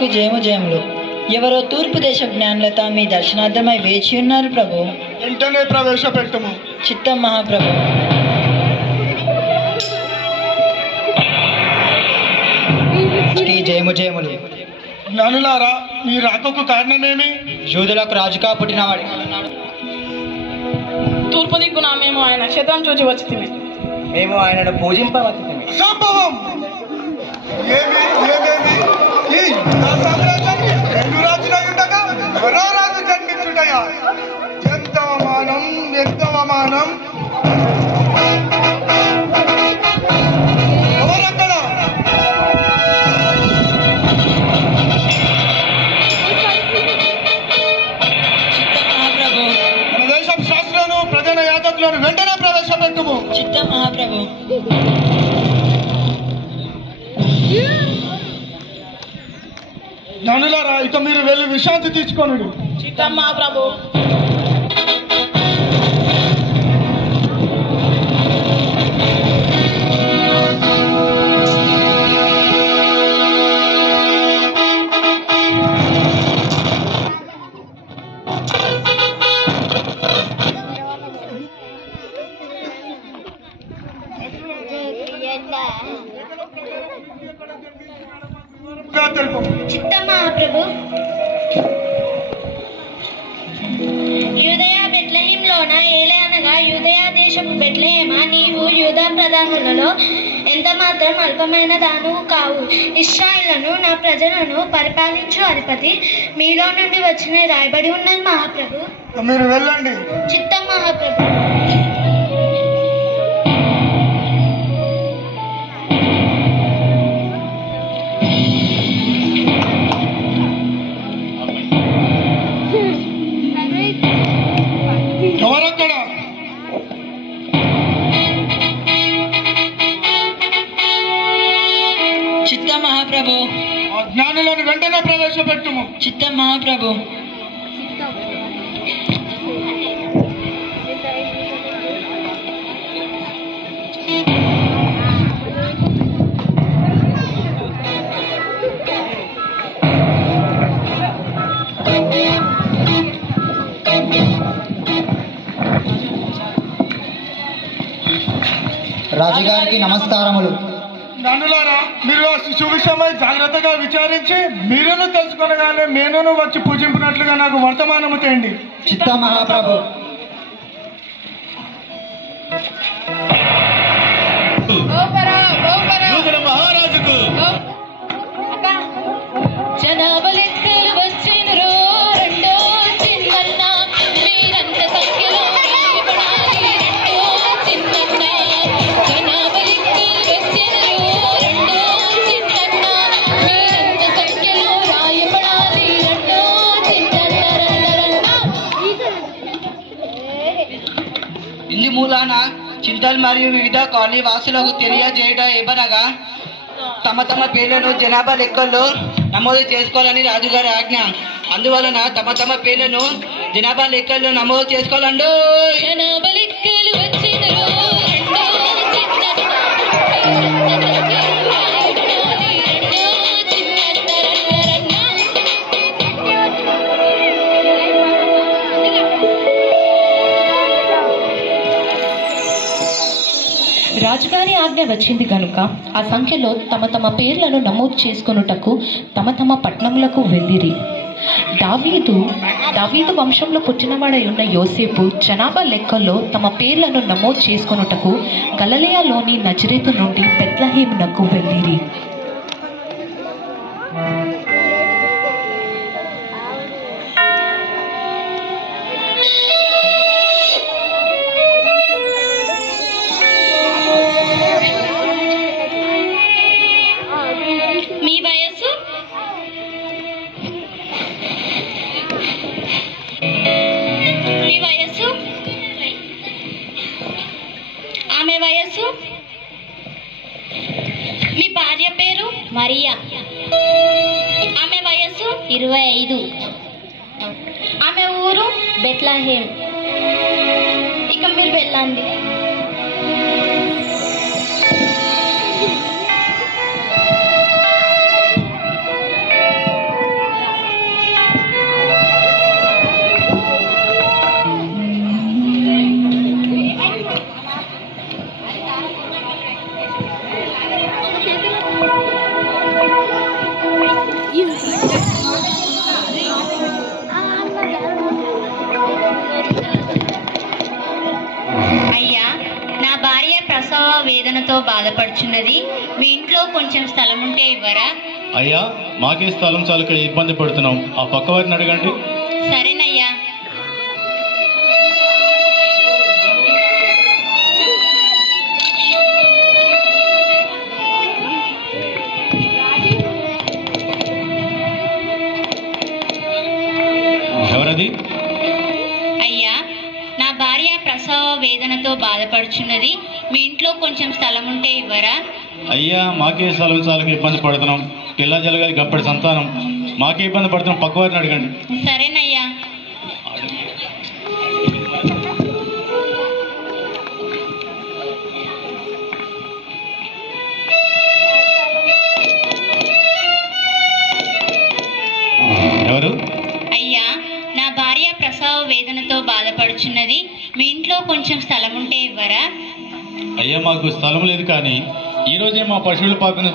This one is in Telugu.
మహారాజుకు జయము జయములు. ఎవరో తూర్పు దేశ జ్ఞానులత మీ దర్శనార్థమై వేచి ఉన్నారు ప్రభు. వెంటనే ప్రవేశపెట్టుము. చిత్తం మహాప్రభు. జయము జయములు. జ్ఞానులారా, మీ రాకకు కారణమేమి? యూదులకు రాజుగా పుట్టినవాడు. తూర్పు దిక్కున మేము ఆయన క్షేత్రం చూచి వచ్చితిమి. మేము ఆయనను పూజింపవచ్చితిమి. సంభవం ఏమి ఏమేమి ఈ సామ్రాజ్యం రెండు రాజులై ఉండగా మరో రాజు జన్మించుటయా? ఎంత అవమానం, ఎంత అవమానం! ఎవరక్కడ? మన దేశం శాస్త్రాలను ప్రధాన యాజకులను వెంటనే ప్రవేశపెట్టుము. చిత్తం మహాప్రభు. జ్ఞానులారా, ఇక మీరు వెళ్ళి విశ్రాంతి తీసుకోండి. చిత్తం మహాప్రభు. చిత్తం మహాప్రభు. యూదయ బెత్లెహేంలోన ఏలే అనగా యూదయ దేశపు బెత్లెహేమా, నీవు యూదా ప్రధానులలో ఎంత మాత్రం అల్పమైన దానువు కావు. ఇశ్రాయేలును నా ప్రజలను పరిపాలించు అధిపతి మీలో నుండి వచ్చిన రాయబడి ఉన్నది మహాప్రభు. మీరు వెళ్ళండి. చిత్తం మహాప్రభు. ఎవరక్కడ? చిత్తం మహాప్రభు. ఆ జ్ఞానులను వెంటనే ప్రవేశపెట్టుము. చిత్తం మహాప్రభు. రాజుగారికి నమస్కారములు. జ్ఞానులారా, మీరు ఆ శిశువు విషయమై జాగ్రత్తగా విచారించి మీరును తెలుసుకొనగానే మేనును వచ్చి పూజింపినట్లుగా నాకు వర్తమానము చేయండి. చిత్తం మహాప్రభు. మహారాజుకు జనాభలెక్కలు వచ్చినరో రెండో చిన్నన్న, మీరంత సంఖ్యలో రాయబడాలి రెండో చిన్నన్న. జనాభలెక్కలు వచ్చినరో రెండో చిన్నన్న, మీరంత సంఖ్యలో రాయబడాలి రెండో చిన్నన్న. ఇందు మూలాన చింతలు మరియు వివిధ కాలనీ వాసులకు తెలియజేయడం ఏమనగా తమ తమ పేర్లను జనాభా లెక్కల్లో నమోదు చేసుకోవాలని రాజుగారి ఆజ్ఞ. అందువలన తమ తమ పేర్లను జనాభా లెక్కల్లో నమోదు చేసుకోవాలండు. జనాభా లెక్కలు వచ్చినరో రెండో చిన్నన్న, రాజుగారి ఆజ్ఞ వచ్చింది కనుక ఆ సంఖ్యలో తమ తమ పేర్లను నమోదు చేసుకొనుటకు తమ తమ పట్టణములకు వెళ్ళిరి. దావీదు వంశంలో పుట్టినవాడై ఉన్న యోసేపు జనాభా లెక్కల్లో తమ పేర్లను నమోదు చేసుకొనుటకు గలిలయలోని నజరేతు నుండి బెత్లెహేమునకు వెళ్ళిరి. మీ వయస్సు? మీ వయస్సు? ఆమె వయస్సు? మీ భార్య పేరు? మరియా. ఆమె వయస్సు? 25. ఆమె ఊరు? బెత్లెహేం. ఇక మీరు వెళ్ళండి. భార్య ప్రసవ వేదనతో బాధపడుచున్నది. మీ ఇంట్లో కొంచెం స్థలం ఉంటే ఇవ్వరా? అయ్యా, మాకే స్థలం చాలక ఇబ్బంది పడుతున్నాం. ఆ పక్క వారిని అడగండి. సరేనయ్యా. ఎవరది? అయ్యా, నా భార్య ప్రసవ వేదనతో బాధపడుచున్నది. మీ ఇంట్లో కొంచెం స్థలం ఉంటే ఇవ్వరా? అయ్యా, మాకే స్థలం చాలక ఇబ్బంది పడుతున్నాం. పిల్ల జలగాలి గప్పటి సంతానం. మాకే ఇబ్బంది పడుతున్నాం. పక్క వారిని అడగండి. సరేనయ్యా. ఎవరు? అయ్యా, నా భార్య ప్రసవ వేదనతో బాధపడుచున్నది. మీ ఇంట్లో కొంచెం స్థలం ఉంటే ఇవ్వరా? అయ్యా, మాకు స్థలం లేదు, కానీ ఈ రోజే మా పశువుల పాకను